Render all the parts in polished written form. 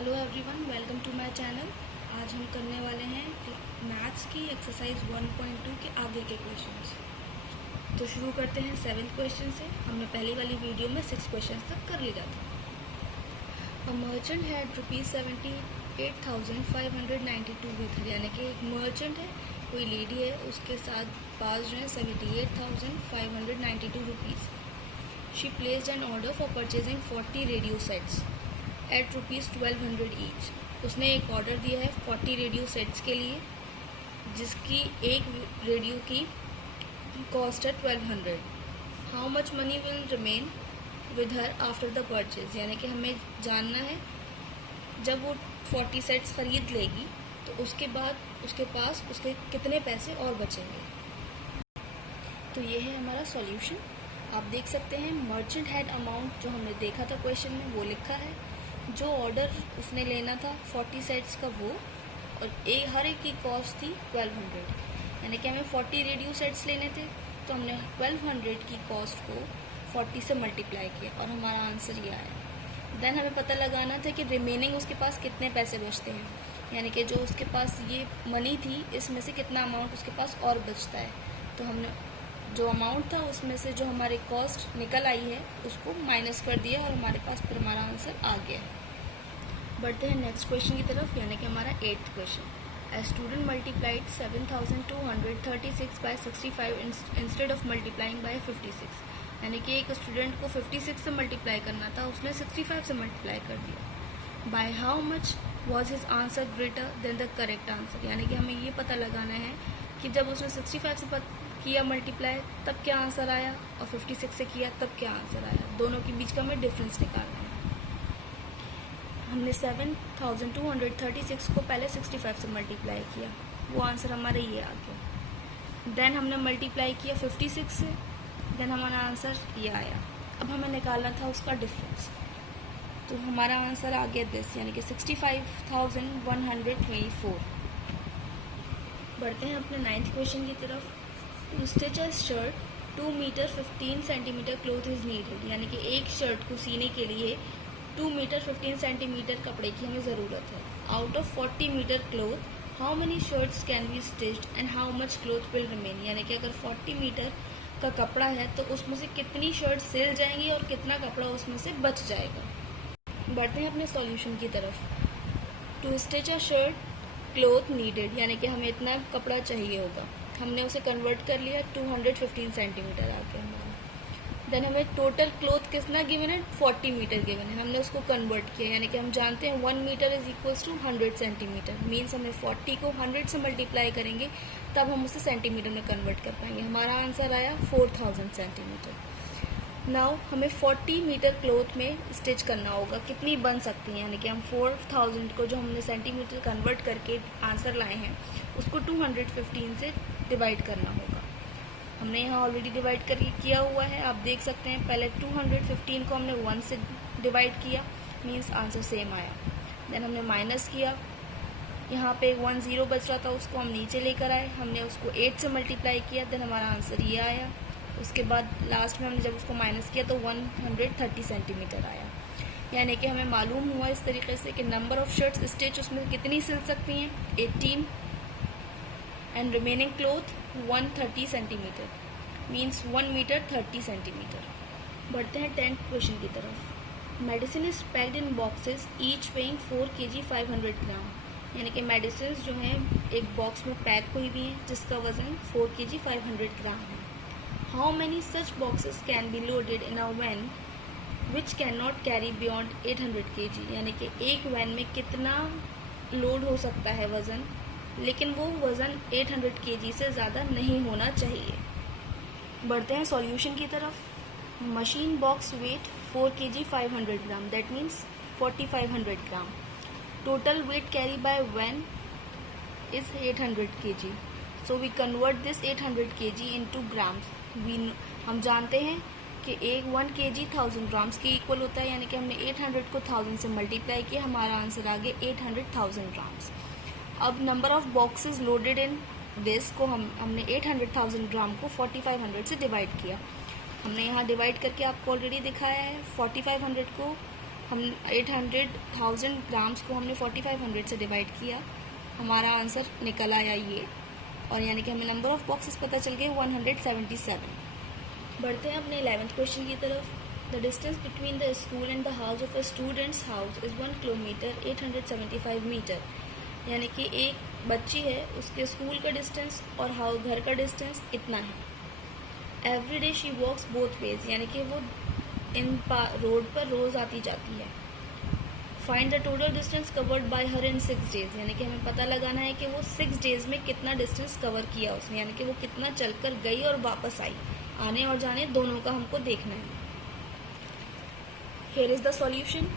Hello everyone, welcome to my channel. आज हम करने वाले हैं मैथ्स की एक्सरसाइज 1.2 के आगे के क्वेश्चंस। तो शुरू करते हैं 7th क्वेश्चन से। हमने पहली वाली वीडियो में 6 क्वेश्चंस तक कर लिया था। A merchant had ₹78,592 with her, यानी कि एक मर्चेंट है, कोई लेडी है, उसके साथ पास जो है 78,592 rupees. She placed an order for purchasing 40 radio sets at ₹1200 each. उसने एक ऑर्डर दिया है 40 रेडियो सेट्स के लिए, जिसकी एक रेडियो की कॉस्ट है 1200। How much money will remain with her after the purchase, यानी कि हमें जानना है जब वो 40 सेट्स खरीद लेगी तो उसके बाद उसके पास उसके कितने पैसे और बचेंगे। तो ये है हमारा सॉल्यूशन। आप देख सकते हैं मर्चेंट हैड अमाउंट जो हमने देखा था क्वेश्चन में वो लिखा है, जो ऑर्डर उसने लेना था 40 सेट्स का वो, और हर एक की कॉस्ट थी 1200, यानी कि हमें 40 रेडियो सेट्स लेने थे, तो हमने 1200 की कॉस्ट को 40 से मल्टीप्लाई किया और हमारा आंसर ये आया। देन हमें पता लगाना था कि रिमेनिंग उसके पास कितने पैसे बचते हैं, यानी कि जो उसके पास ये मनी थी इसमें से कितना अमाउंट उसके पास और बचता है। तो हमने जो अमाउंट था उसमें से जो हमारी कॉस्ट निकल आई है उसको माइनस कर दिया और हमारे पास फिर हमारा आंसर आ गया। बढ़ते हैं नेक्स्ट क्वेश्चन की तरफ, यानी कि हमारा 8th question. A student multiplied 7,236 by 65 instead of multiplying by 56, यानी कि एक स्टूडेंट को 56 से मल्टीप्लाई करना था, उसने 65 से मल्टीप्लाई कर दिया। By how much was his answer greater than the correct answer, यानी कि हमें ये पता लगाना है कि जब उसने 65 से किया मल्टीप्लाई तब क्या आंसर आया, और 56 से किया तब क्या आंसर आया। दोनों के बीच का हमें डिफरेंस निकालना है। हमने 7,236 को पहले 65 से मल्टीप्लाई किया, वो आंसर हमारा ये आ गया। देन हमने मल्टीप्लाई किया 56 से, देन हमारा आंसर ये आया। अब हमें निकालना था उसका डिफरेंस, तो हमारा आंसर आ गया दिस, यानी कि 65,124। बढ़ते हैं अपने 9th क्वेश्चन की तरफ। To stitch a shirt 2 metre 15 centimetre cloth is needed, यानी कि एक शर्ट को सीने के लिए 2 मीटर 15 सेंटीमीटर कपड़े की हमें ज़रूरत है। Out of 40 metre cloth how many shirts can be stitched and how much cloth will remain, यानी कि अगर 40 मीटर का कपड़ा है तो उसमें से कितनी शर्ट सिल जाएंगी और कितना कपड़ा उसमें से बच जाएगा। बढ़ते हैं अपने सॉल्यूशन की तरफ। To stitch a shirt cloth needed, यानी कि हमें इतना कपड़ा चाहिए होगा, हमने उसे कन्वर्ट कर लिया, 215 सेंटीमीटर आ गया हमारा। देन हमें टोटल क्लोथ कितना गिवन है, 40 मीटर गिवन है, हमने उसको कन्वर्ट किया, यानी कि हम जानते हैं 1 metre is equals to 100 centimetre. Means हमें 40 को 100 से मल्टीप्लाई करेंगे तब हम उसे सेंटीमीटर में कन्वर्ट कर पाएंगे। हमारा आंसर आया 4000 सेंटीमीटर। नाउ हमें 40 मीटर क्लोथ में स्टिच करना होगा, कितनी बन सकती हैं, यानी कि हम 4000 को जो हमने सेंटीमीटर कन्वर्ट करके आंसर लाए हैं उसको 215 से डिवाइड करना होगा। हमने यहाँ ऑलरेडी डिवाइड करके किया हुआ है, आप देख सकते हैं। पहले 215 को हमने 1 से डिवाइड किया, मीन्स आंसर सेम आया। देन हमने माइनस किया, यहाँ पे 1 0 बच रहा था, उसको हम नीचे लेकर आए, हमने उसको 8 से मल्टीप्लाई किया, देन हमारा आंसर ये आया। उसके बाद लास्ट में हमने जब उसको माइनस किया तो 130 सेंटीमीटर आया, यानी कि हमें मालूम हुआ इस तरीके से कि नंबर ऑफ शर्ट्स स्टिच उसमें कितनी सिल सकती हैं, 18, and remaining cloth 130 centimetre, means 1 metre 30 centimetre. बढ़ते हैं 10th क्वेश्चन की तरफ। Medicine is packed in boxes each weighing 4 kg 500 gram, यानी कि मेडिसिन जो हैं एक बॉक्स में पैक हुई हुई हैं जिसका वजन 4 kg 500 ग्राम है। How many such boxes can be loaded in a van which can not carry beyond 800 kg, यानी कि एक वैन में कितना लोड हो सकता है वज़न, लेकिन वो वज़न 800 kg से ज़्यादा नहीं होना चाहिए। बढ़ते हैं सॉल्यूशन की तरफ। Machine box weight 4 kg 500 gram, that means 4500 gram. Total weight carry by van is 800 kg, so we convert this 800 kg into grams. हम जानते हैं कि 1 kg 1000 ग्राम्स के इक्वल होता है, यानी कि हमने 800 को 1000 से मल्टीप्लाई किया, हमारा आंसर आ गया 800,000 ग्राम्स। अब number of boxes loaded in this को हमने 800,000 ग्राम को 4500 से डिवाइड किया। हमने यहाँ डिवाइड करके आपको ऑलरेडी दिखाया है। 4500 को हम 800,000 ग्राम्स को हमने 4500 से डिवाइड किया, हमारा आंसर निकल आया ये, और यानी कि हमें नंबर ऑफ बॉक्सेस पता चल गए 177। बढ़ते हैं अपने 11th क्वेश्चन की तरफ। The distance between the school and the house of a students house is 1 kilometre 875 metre. यानी कि एक बच्ची है, उसके स्कूल का डिस्टेंस और घर का डिस्टेंस इतना है। Every day she walks both ways, यानी कि वो इन रोड पर रोज़ आती जाती है। Find the total distance covered by her in 6 days, यानी कि हमें पता लगाना है कि वो 6 डेज में कितना डिस्टेंस कवर किया उसने, यानी कि वो कितना चलकर गई और वापस आई, आने और जाने दोनों का हमको देखना है। हियर इज़ द सॉल्यूशन,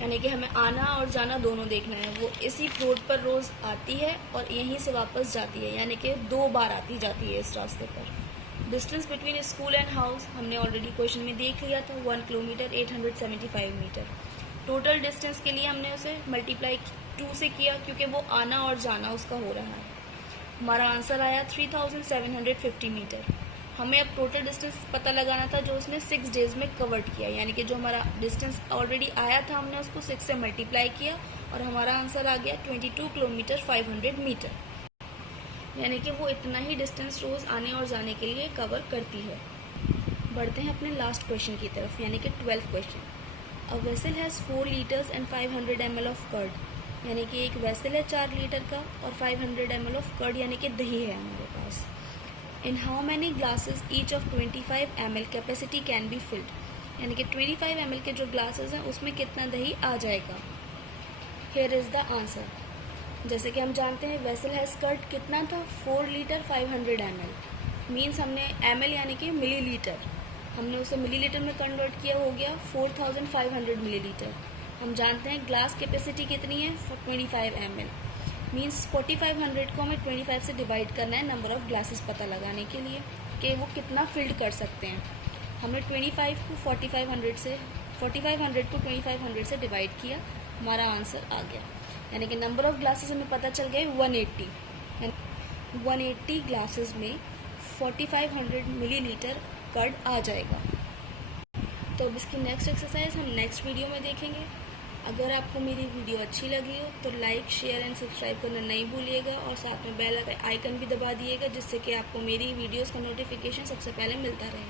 यानी कि हमें आना और जाना दोनों देखना है। वो इसी रोड पर रोज़ आती है और यहीं से वापस जाती है, यानी कि 2 बार आती जाती है इस रास्ते पर। Distance between school and house हमने ऑलरेडी क्वेश्चन में देख लिया था, 1 किलोमीटर 875 मीटर। टोटल डिस्टेंस के लिए हमने उसे मल्टीप्लाई 2 से किया, क्योंकि वो आना और जाना उसका हो रहा है। हमारा आंसर आया 3750 मीटर। हमें अब टोटल डिस्टेंस पता लगाना था जो उसने 6 डेज में कवर्ड किया, यानी कि जो हमारा डिस्टेंस ऑलरेडी आया था हमने उसको 6 से मल्टीप्लाई किया और हमारा आंसर आ गया 22 किलोमीटर 500 मीटर। यानी कि वो इतना ही डिस्टेंस रोज़ आने और जाने के लिए कवर करती है। बढ़ते हैं अपने लास्ट क्वेश्चन की तरफ, यानी कि 12th question. A vessel has 4 litres and 500 ml of curd, यानी कि एक वेसल है 4 लीटर का और 500 ml ऑफ कर्ड यानी कि दही है हमारे पास। In how many glasses each of 25 ml capacity can be filled, यानी कि 25 ml के जो ग्लासेस हैं उसमें कितना दही आ जाएगा। Here is the answer. जैसे कि हम जानते हैं वेसल हैज़ कर्ड कितना था, 4 लीटर 500 ml, मीन्स हमने ml यानी कि मिलीलीटर, हमने उसे मिलीलीटर में कन्वर्ट किया, हो गया 4500 मिलीलीटर। हम जानते हैं ग्लास कैपेसिटी कितनी है, 25 ml, मीन्स 4500 को हमें 25 से डिवाइड करना है नंबर ऑफ़ ग्लासेस पता लगाने के लिए कि वो कितना फिल्ड कर सकते हैं। हमने 25 को 4500 को 2500 से डिवाइड किया, हमारा आंसर आ गया, यानी कि नंबर ऑफ़ ग्लासेस हमें पता चल गए 180। 180 ग्लासेस में 4500 मिलीलीटर कर्ड आ जाएगा। तो अब इसकी नेक्स्ट एक्सरसाइज हम नेक्स्ट वीडियो में देखेंगे। अगर आपको मेरी वीडियो अच्छी लगी हो तो लाइक शेयर एंड सब्सक्राइब करना नहीं भूलिएगा और साथ में बेल आइकन भी दबा दिएगा, जिससे कि आपको मेरी वीडियोस का नोटिफिकेशन सबसे पहले मिलता रहे।